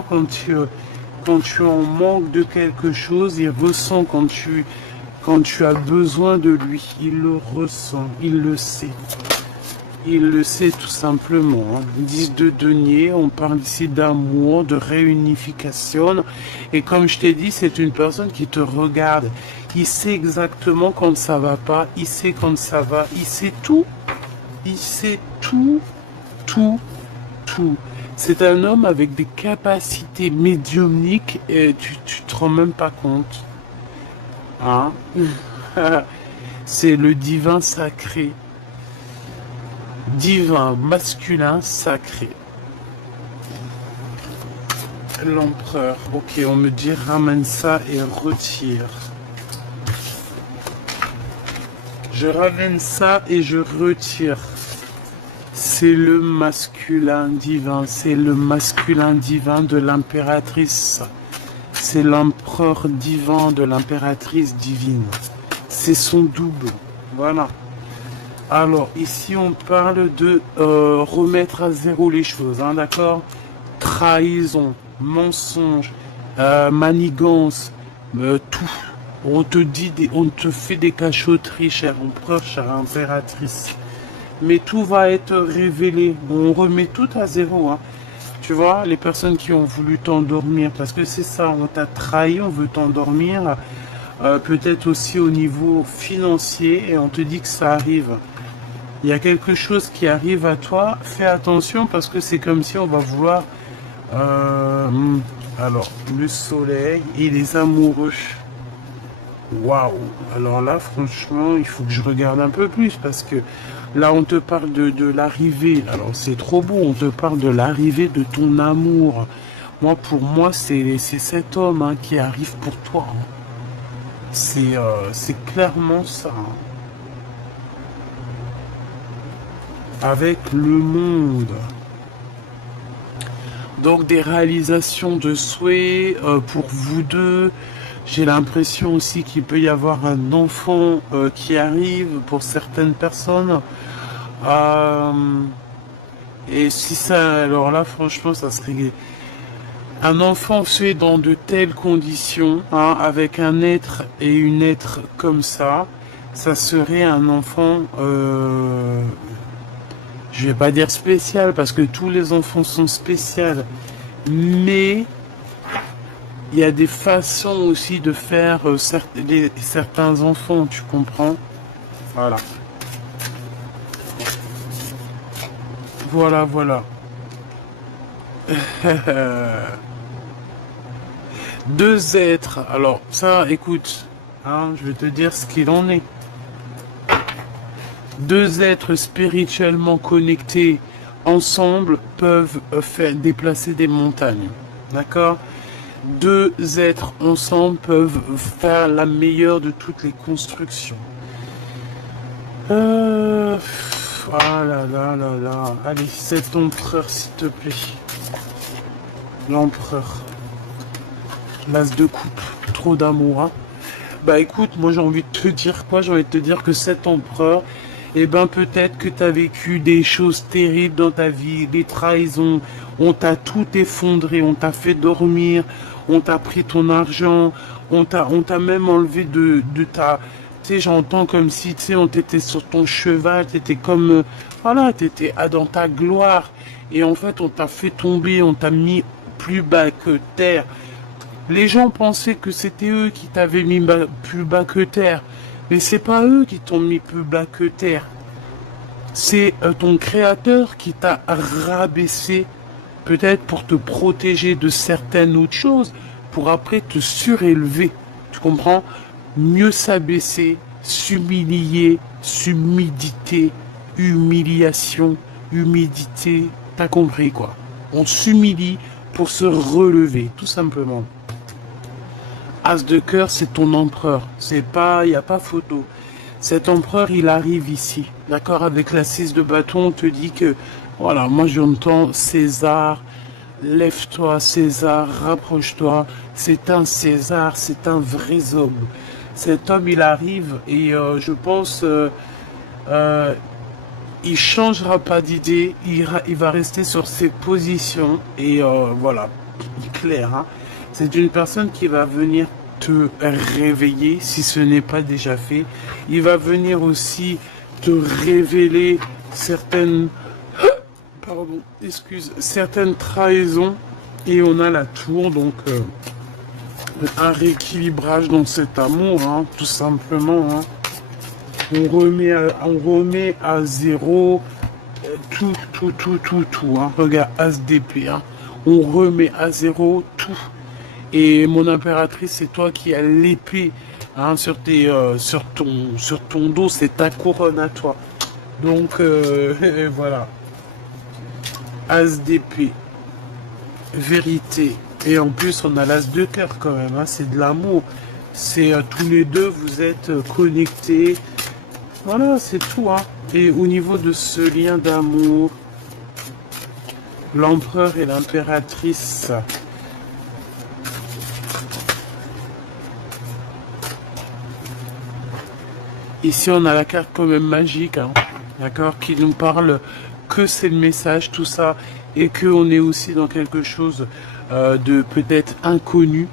quand tu en manques de quelque chose, il ressent quand tu as besoin de lui, il le ressent, il le sait. Il le sait tout simplement. Hein. 10 de denier, on parle ici d'amour, de réunification. Et comme je t'ai dit, c'est une personne qui te regarde. Il sait exactement quand ça va pas, il sait quand ça va, il sait tout. Il sait tout, tout, tout. C'est un homme avec des capacités médiumniques et tu te rends même pas compte. Hein? C'est le divin sacré. Divin masculin sacré. L'empereur. Ok, on me dit ramène ça et retire. Je ramène ça et je retire. C'est le masculin divin. C'est le masculin divin de l'impératrice. C'est l'empereur divin de l'impératrice divine. C'est son double. Voilà. Alors, ici, on parle de remettre à zéro les choses, hein, d'accord? Trahison, mensonge, manigance, tout. On te fait des cachotteries, cher empereur, chère impératrice. Mais tout va être révélé. On remet tout à zéro, hein. Tu vois, les personnes qui ont voulu t'endormir, parce que c'est ça, on t'a trahi, on veut t'endormir. Peut-être aussi au niveau financier, et on te dit que ça arrive. Il y a quelque chose qui arrive à toi, fais attention parce que c'est comme si on va vouloir... alors, le soleil et les amoureux. Waouh! Alors là, franchement, il faut que je regarde un peu plus parce que là, on te parle de l'arrivée. Alors, c'est trop beau, on te parle de l'arrivée de ton amour. Moi, pour moi, c'est cet homme hein, qui arrive pour toi. Hein. C'est clairement ça. Hein. Avec le monde. Donc des réalisations de souhaits pour vous deux. J'ai l'impression aussi qu'il peut y avoir un enfant qui arrive pour certaines personnes. Euh, et si ça, alors là, franchement, ça serait un enfant fait dans de telles conditions, hein, avec un être et une être comme ça serait un enfant, je vais pas dire spécial parce que tous les enfants sont spéciaux, mais il y a des façons aussi de faire certains enfants, tu comprends? Voilà. Voilà, voilà. Deux êtres. Alors, ça, écoute, hein, je vais te dire ce qu'il en est. Deux êtres spirituellement connectés ensemble peuvent faire déplacer des montagnes. D'accord? Deux êtres ensemble peuvent faire la meilleure de toutes les constructions. Ah là là là là. Allez, cet empereur, s'il te plaît. L'empereur. L'as de coupe. Trop d'amour, hein. Bah écoute, moi j'ai envie de te dire quoi? J'ai envie de te dire que cet empereur, eh ben peut-être que tu as vécu des choses terribles dans ta vie, des trahisons, on t'a tout effondré, on t'a fait dormir, on t'a pris ton argent, on t'a même enlevé de ta... Tu sais, j'entends comme si, tu sais, on t'était sur ton cheval, t'étais comme... voilà, t'étais dans ta gloire. Et en fait, on t'a fait tomber, on t'a mis plus bas que terre. Les gens pensaient que c'était eux qui t'avaient mis plus bas que terre. Mais c'est pas eux qui t'ont mis plus bas que terre. C'est ton créateur qui t'a rabaissé, peut-être pour te protéger de certaines autres choses, pour après te surélever. Tu comprends? Mieux s'abaisser, s'humilier, s'humidité, humiliation, humidité. T'as compris quoi? On s'humilie pour se relever, tout simplement. As de cœur, c'est ton empereur. C'est pas, il n'y a pas photo. Cet empereur, il arrive ici. D'accord? Avec la 6 de bâton, on te dit que, voilà, moi j'entends César, lève-toi César, rapproche-toi. C'est un César, c'est un vrai homme. Cet homme, il arrive et je pense, il changera pas d'idée, il va rester sur ses positions et voilà, clair, hein. C'est une personne qui va venir te réveiller si ce n'est pas déjà fait. Il va venir aussi te révéler certaines, pardon, excuse, certaines trahisons. Et on a la tour, donc un rééquilibrage dans cet amour, hein, tout simplement. Hein. On remet à zéro tout, hein. Regarde, As d'épée, hein. On remet à zéro tout. Et mon impératrice, c'est toi qui as l'épée, hein, sur ton dos, c'est ta couronne à toi. Donc voilà. As d'épée, vérité. Et en plus, on a l'as de cœur quand même, hein, c'est de l'amour. C'est tous les deux, vous êtes connectés. Voilà, c'est tout, hein. Et au niveau de ce lien d'amour, l'empereur et l'impératrice. Ici, on a la carte quand même magique, hein, d'accord, qui nous parle que c'est le message, tout ça, et que on est aussi dans quelque chose de peut-être inconnu.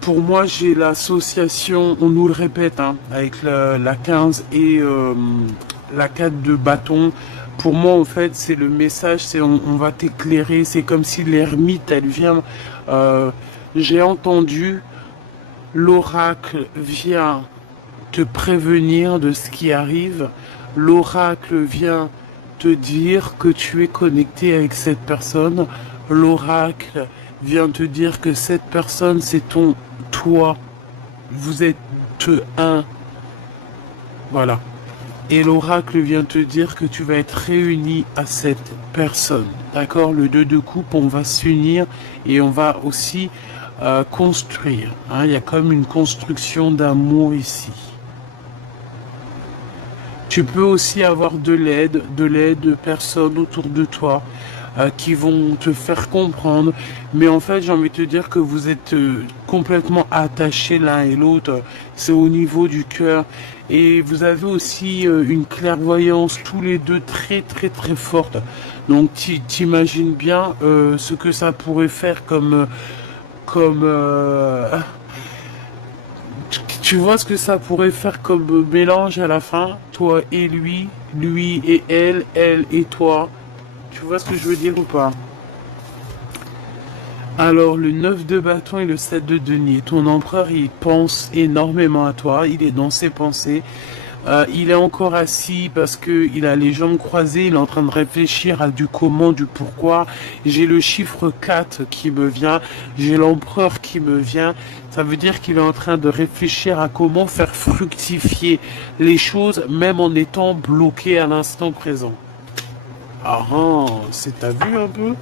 Pour moi, j'ai l'association, on nous le répète, hein, avec la 15 et la 4 de bâton. Pour moi, en fait, c'est le message, c'est on va t'éclairer, c'est comme si l'ermite, elle vient... j'ai entendu, l'oracle vient te prévenir de ce qui arrive. L'oracle vient te dire que tu es connecté avec cette personne. L'oracle vient te dire que cette personne, c'est toi. Vous êtes un. Voilà. Et l'oracle vient te dire que tu vas être réuni à cette personne. D'accord? Le 2 de coupe, on va s'unir et on va aussi construire. Hein? Il y a comme une construction d'amour ici. Tu peux aussi avoir de l'aide de personnes autour de toi. qui vont te faire comprendre. Mais en fait, j'ai envie de te dire que vous êtes complètement attachés l'un et l'autre. C'est au niveau du cœur. Et vous avez aussi une clairvoyance tous les deux très très très forte. Donc t'imagines bien ce que ça pourrait faire comme tu vois ce que ça pourrait faire comme mélange à la fin, toi et lui et elle et toi. Tu vois ce que je veux dire ou pas? Alors, le 9 de bâton et le 7 de denier. Ton empereur, il pense énormément à toi. Il est dans ses pensées. Il est encore assis parce que il a les jambes croisées. Il est en train de réfléchir à du comment, du pourquoi. J'ai le chiffre 4 qui me vient. J'ai l'empereur qui me vient. Ça veut dire qu'il est en train de réfléchir à comment faire fructifier les choses, même en étant bloqué à l'instant présent. Ah, t'as vu un peu?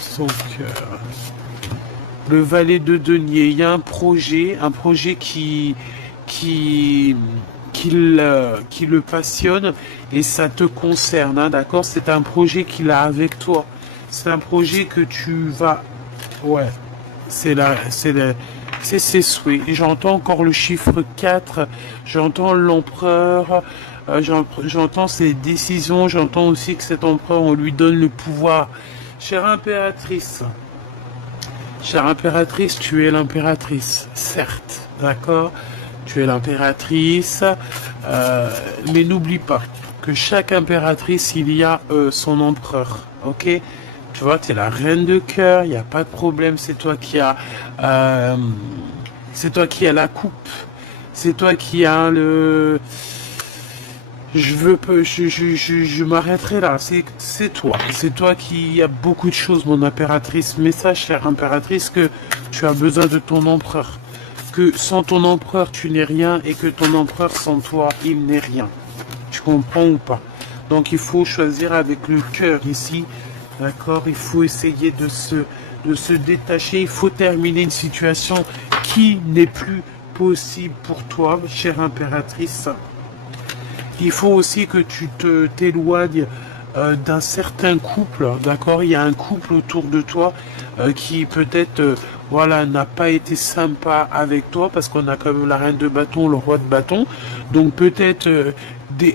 Son cœur. Le valet de denier, il y a un projet qui le passionne et ça te concerne, hein, d'accord? C'est un projet qu'il a avec toi. C'est un projet que tu vas, ouais, c'est ses souhaits. Et j'entends encore le chiffre 4, j'entends l'empereur, j'entends ses décisions, j'entends aussi que cet empereur, on lui donne le pouvoir. Chère impératrice, tu es l'impératrice, certes, d'accord? Tu es l'impératrice, mais n'oublie pas que chaque impératrice, il y a son empereur, ok? Tu vois, tu es la reine de cœur, il n'y a pas de problème, c'est toi qui as la coupe, c'est toi qui as le... Je m'arrêterai là. C'est toi qui a beaucoup de choses, mon impératrice. Mais sache, chère impératrice, que tu as besoin de ton empereur. Que sans ton empereur, tu n'es rien et que ton empereur, sans toi, il n'est rien. Tu comprends ou pas? Donc, il faut choisir avec le cœur ici. D'accord? Il faut essayer de se détacher. Il faut terminer une situation qui n'est plus possible pour toi, chère impératrice. Il faut aussi que tu t'éloignes d'un certain couple, d'accord? Il y a un couple autour de toi qui peut-être voilà, n'a pas été sympa avec toi parce qu'on a quand même la reine de bâton, le roi de bâton. Donc peut-être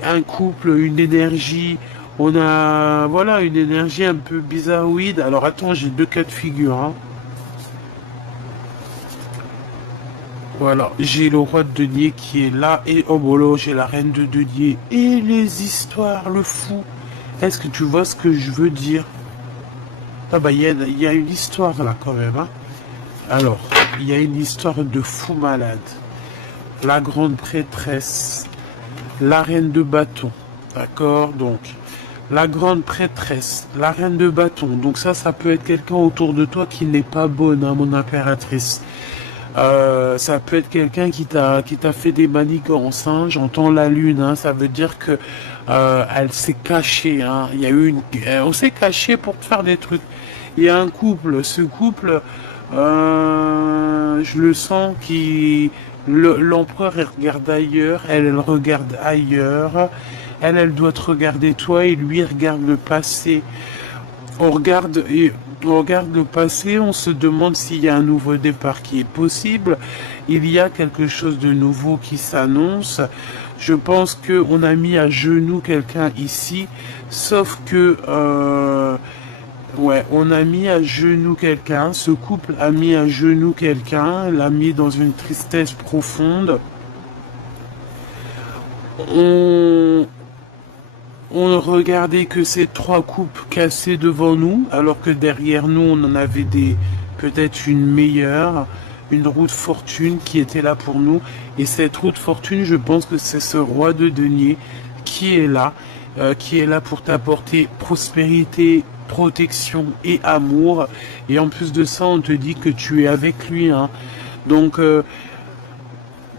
un couple, une énergie, on a voilà une énergie un peu bizarroïde. Alors attends, j'ai deux cas de figure, hein. Voilà, j'ai le roi de denier qui est là et oh bon j'ai la reine de denier et les histoires, le fou. Est-ce que tu vois ce que je veux dire? Ah bah il y a une histoire là quand même, hein. Alors, il y a une histoire de fou malade. La grande prêtresse, la reine de bâton, d'accord? Donc, la grande prêtresse, la reine de bâton. Donc ça peut être quelqu'un autour de toi qui n'est pas bonne, hein, mon impératrice. Ça peut être quelqu'un qui t'a fait des manigances, hein. J'entends la lune, hein. Ça veut dire que elle s'est cachée, hein. Il y a eu on s'est caché pour faire des trucs. Il y a un couple, ce couple, je le sens qui l'empereur elle regarde ailleurs, elle regarde ailleurs, elle doit te regarder toi et lui regarde le passé. On regarde le passé, on se demande s'il y a un nouveau départ qui est possible. Il y a quelque chose de nouveau qui s'annonce. Je pense que on a mis à genoux quelqu'un ici, sauf que ouais, on a mis à genoux quelqu'un. Ce couple a mis à genoux quelqu'un, l'a mis dans une tristesse profonde. On regardait que ces trois coupes cassées devant nous, alors que derrière nous, on en avait peut-être une meilleure, une roue de fortune qui était là pour nous. Et cette roue de fortune, je pense que c'est ce roi de denier qui est là pour t'apporter prospérité, protection et amour. Et en plus de ça, on te dit que tu es avec lui, hein. Donc,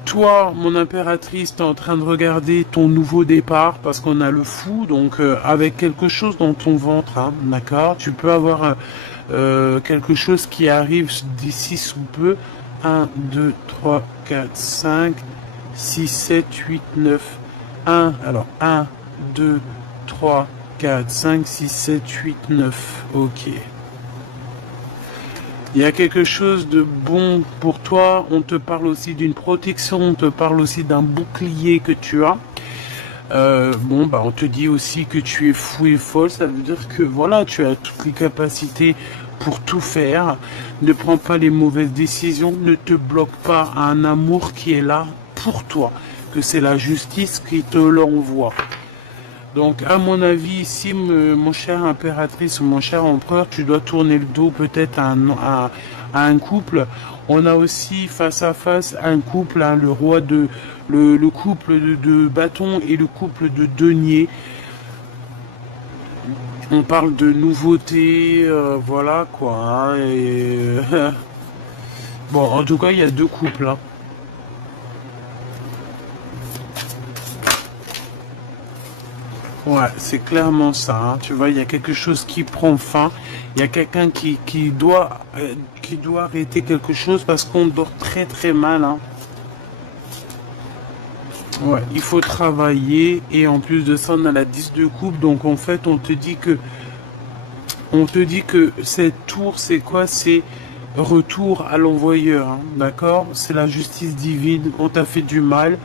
toi, mon impératrice, t'es en train de regarder ton nouveau départ parce qu'on a le fou, donc avec quelque chose dans ton ventre, hein, d'accord? Tu peux avoir quelque chose qui arrive d'ici sous peu. 1, 2, 3, 4, 5, 6, 7, 8, 9. 1, alors 1, 2, 3, 4, 5, 6, 7, 8, 9. Ok. Il y a quelque chose de bon pour toi. On te parle aussi d'une protection. On te parle aussi d'un bouclier que tu as. Bon, bah, on te dit aussi que tu es fou et folle. Ça veut dire que voilà, tu as toutes les capacités pour tout faire. Ne prends pas les mauvaises décisions. Ne te bloque pas à un amour qui est là pour toi. Que c'est la justice qui te l'envoie. Donc, à mon avis, ici, mon cher impératrice ou mon cher empereur, tu dois tourner le dos peut-être à un couple. On a aussi face à face un couple, hein, le roi de le couple de bâton et le couple de denier. On parle de nouveautés, voilà quoi. Hein, bon, en tout cas, il y a deux couples. Hein. Ouais, c'est clairement ça. Hein. Tu vois, il y a quelque chose qui prend fin. Il y a quelqu'un qui doit arrêter quelque chose parce qu'on dort très très mal. Hein. Ouais, il faut travailler et en plus de ça, on a la 10 de coupe. Donc en fait, on te dit que cette tour, c'est quoi? C'est retour à l'envoyeur. Hein. D'accord? C'est la justice divine. On t'a fait du mal.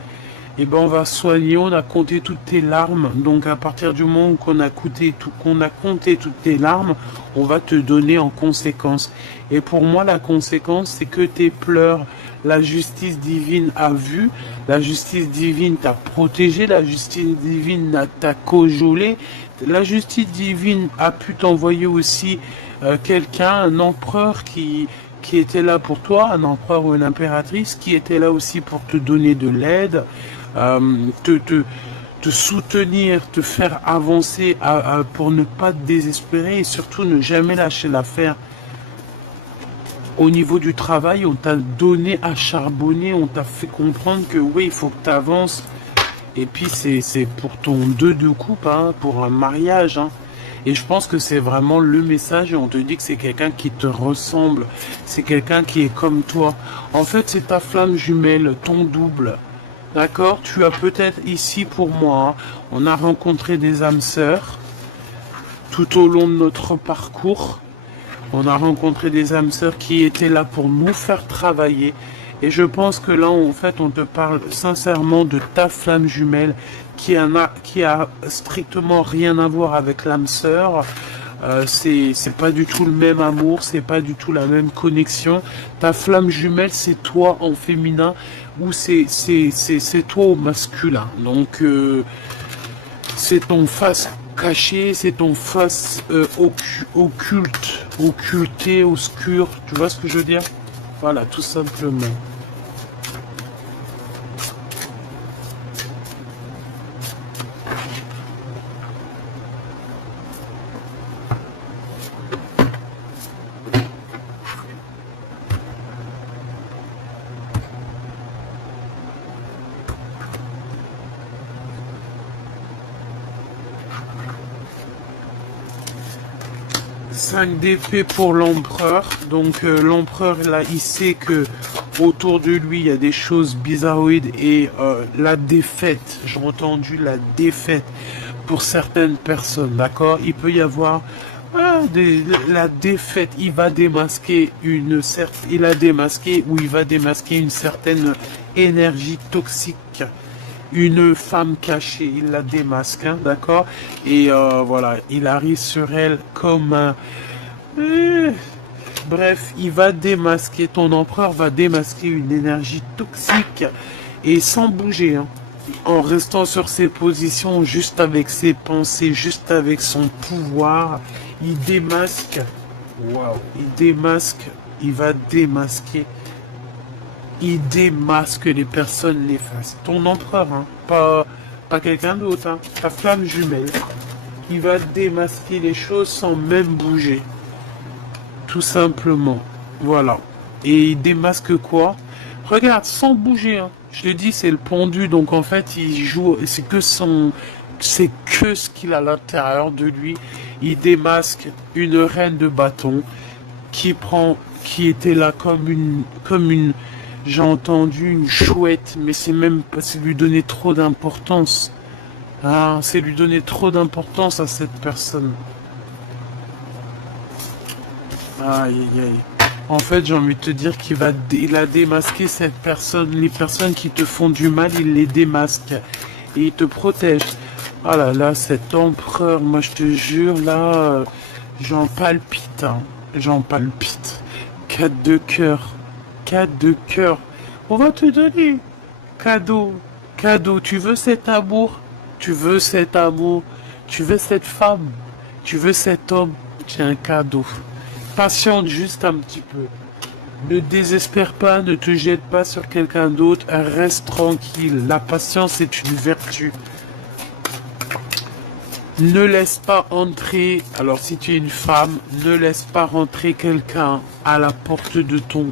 Et ben on va soigner, on a compté toutes tes larmes. Donc à partir du moment qu'on a compté toutes tes larmes, on va te donner en conséquence. Et pour moi, la conséquence, c'est que tes pleurs, la justice divine a vu, la justice divine t'a protégé, la justice divine t'a cajolé, la justice divine a pu t'envoyer aussi quelqu'un, un empereur qui était là pour toi, un empereur ou une impératrice, qui était là aussi pour te donner de l'aide, te soutenir, te faire avancer pour ne pas te désespérer et surtout ne jamais lâcher l'affaire. Au niveau du travail, on t'a donné à charbonner, on t'a fait comprendre que oui, il faut que tu avances. Et puis c'est pour ton 2 de coupe, hein, pour un mariage. Hein. Et je pense que c'est vraiment le message et on te dit que c'est quelqu'un qui te ressemble. C'est quelqu'un qui est comme toi. En fait, c'est ta flamme jumelle, ton double. D'accord? Tu as peut-être ici pour moi, hein, on a rencontré des âmes sœurs tout au long de notre parcours. On a rencontré des âmes sœurs qui étaient là pour nous faire travailler. Et je pense que là, en fait, on te parle sincèrement de ta flamme jumelle qui a strictement rien à voir avec l'âme sœur. C'est pas du tout le même amour, c'est pas du tout la même connexion. Ta flamme jumelle, c'est toi en féminin ou c'est toi au masculin. Donc c'est ton face caché, c'est ton face occulte, occulté, obscur. Tu vois ce que je veux dire? Voilà, tout simplement. 5 d'épée pour l'empereur. Donc l'empereur là, il sait que autour de lui il y a des choses bizarroïdes et la défaite. J'ai entendu la défaite pour certaines personnes. D'accord, il peut y avoir la défaite. Il va démasquer il a démasqué ou il va démasquer une certaine énergie toxique. Une femme cachée, il la démasque, hein, d'accord? Et voilà, il arrive sur elle comme un... Bref, il va démasquer, ton empereur va démasquer une énergie toxique et sans bouger, hein, en restant sur ses positions, juste avec ses pensées, juste avec son pouvoir, il démasque, waouh, il va démasquer. Il démasque les personnes néfastes. Ton empereur, hein, pas quelqu'un d'autre, hein, ta flamme jumelle. Il va démasquer les choses sans même bouger. Tout simplement. Voilà. Et il démasque quoi? Regarde, sans bouger. Hein. Je l'ai dit, c'est le pendu. Donc en fait, il joue. C'est que ce qu'il a à l'intérieur de lui. Il démasque une reine de bâton qui était là comme une. J'ai entendu une chouette, mais c'est lui donner trop d'importance. Ah, c'est lui donner trop d'importance à cette personne. Aïe, aïe, aïe. En fait, j'ai envie de te dire il a démasqué cette personne. Les personnes qui te font du mal, il les démasque. Et il te protège. Ah là là, cet empereur, moi je te jure, là, j'en palpite, hein. J'en palpite. 4 de cœur. 4 de cœur. On va te donner. Cadeau. Cadeau. Tu veux cet amour? Tu veux cet amour? Tu veux cette femme? Tu veux cet homme? J'ai un cadeau. Patiente juste un petit peu. Ne désespère pas, ne te jette pas sur quelqu'un d'autre, reste tranquille. La patience est une vertu. Ne laisse pas entrer, alors si tu es une femme, ne laisse pas rentrer quelqu'un à la porte de ton...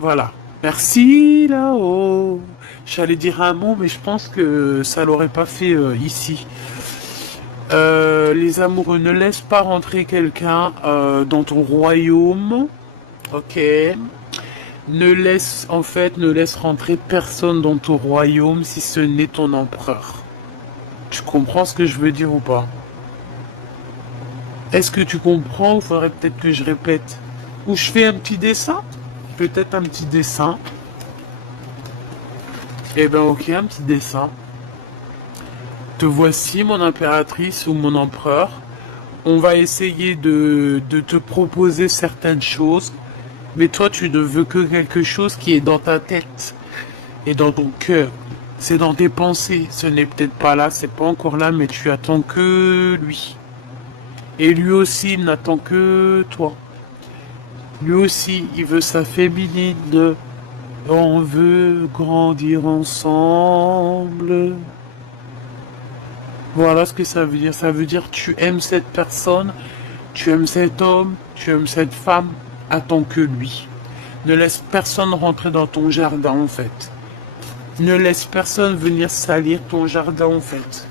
Voilà. Merci là-haut. J'allais dire un mot, mais je pense que ça l'aurait pas fait ici. Les amoureux, ne laisse pas rentrer quelqu'un dans ton royaume. Ok. Ne laisse rentrer personne dans ton royaume si ce n'est ton empereur. Tu comprends ce que je veux dire ou pas? Est-ce que tu comprends ou faudrait peut-être que je répète? Ou je fais un petit dessin? Peut-être un petit dessin. Eh ben ok, un petit dessin. Te voici mon impératrice ou mon empereur. On va essayer de te proposer certaines choses. Mais toi, tu ne veux que quelque chose qui est dans ta tête et dans ton cœur. C'est dans tes pensées. Ce n'est peut-être pas là, c'est pas encore là, mais tu attends que lui. Et lui aussi, il n'attend que toi. Lui aussi, il veut sa féminine. On veut grandir ensemble. Voilà ce que ça veut dire. Ça veut dire tu aimes cette personne, tu aimes cet homme, tu aimes cette femme. Attends que lui. Ne laisse personne rentrer dans ton jardin en fait. Ne laisse personne venir salir ton jardin en fait.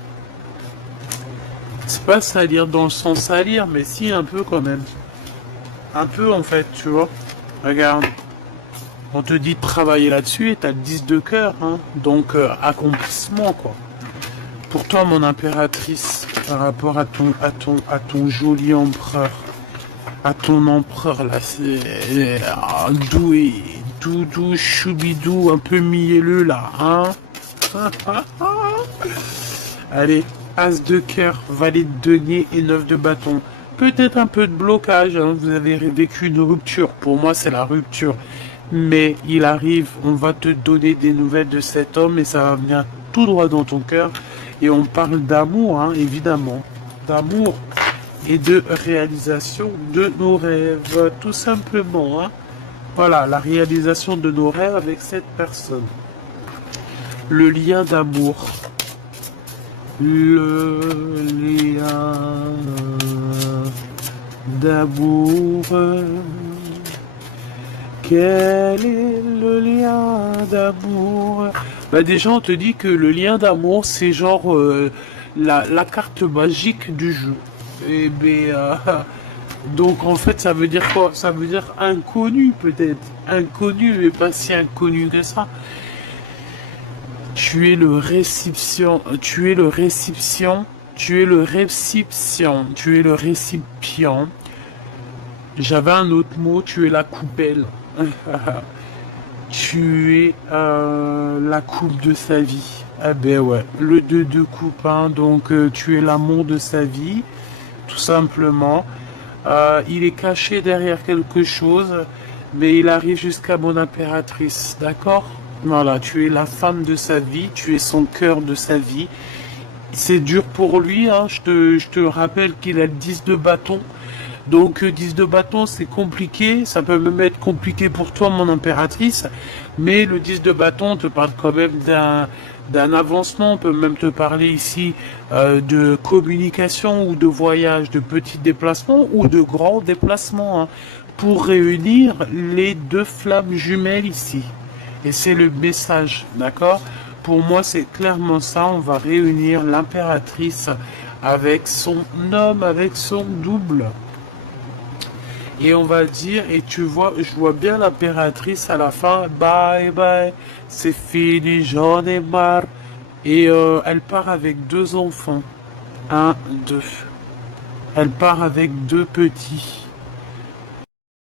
C'est pas salir dans le sens salir, mais si un peu quand même. Un peu en fait, tu vois. Regarde. On te dit de travailler là-dessus et t'as le 10 de cœur, hein. Donc accomplissement quoi. Pour toi mon impératrice, par rapport à ton joli empereur. À ton empereur là, c'est doué, doudou, choubidou, un peu mielleux là, hein. Allez, as de cœur, valet de denier et 9 de bâton. Peut-être un peu de blocage, hein. Vous avez vécu une rupture, pour moi c'est la rupture. Mais il arrive, on va te donner des nouvelles de cet homme et ça va venir tout droit dans ton cœur. Et on parle d'amour, hein, évidemment. D'amour. Et de réalisation de nos rêves, tout simplement. Hein. Voilà, la réalisation de nos rêves avec cette personne. Le lien d'amour. Le lien d'amour. Quel est le lien d'amour? Bah déjà, on te dit que le lien d'amour, c'est genre la carte magique du jeu. Eh bien, donc en fait, ça veut dire quoi? Ça veut dire inconnu peut-être. Inconnu, mais pas si inconnu que ça. Tu es le récipient. Tu es le récipient. Tu es le récipient. Tu es le récipient. J'avais un autre mot. Tu es la coupelle. Tu es la coupe de sa vie. Ah ben ouais. Le 2 de coupe. Hein, donc tu es l'amour de sa vie. Tout simplement. Il est caché derrière quelque chose, mais il arrive jusqu'à mon impératrice, d'accord? Voilà, tu es la femme de sa vie, tu es son cœur de sa vie. C'est dur pour lui, hein. Je te rappelle qu'il a le 10 de bâton. Donc 10 de bâton, c'est compliqué, ça peut même être compliqué pour toi, mon impératrice, mais le 10 de bâton te parle quand même d'un avancement. On peut même te parler ici de communication ou de voyage, de petits déplacements ou de grands déplacements, hein, pour réunir les deux flammes jumelles ici. Et c'est le message, d'accord? Pour moi, c'est clairement ça. On va réunir l'impératrice avec son homme, avec son double. Et on va dire, et tu vois, je vois bien l'impératrice à la fin, bye bye, c'est fini, j'en ai marre. Et elle part avec deux enfants. Un, deux. Elle part avec deux petits.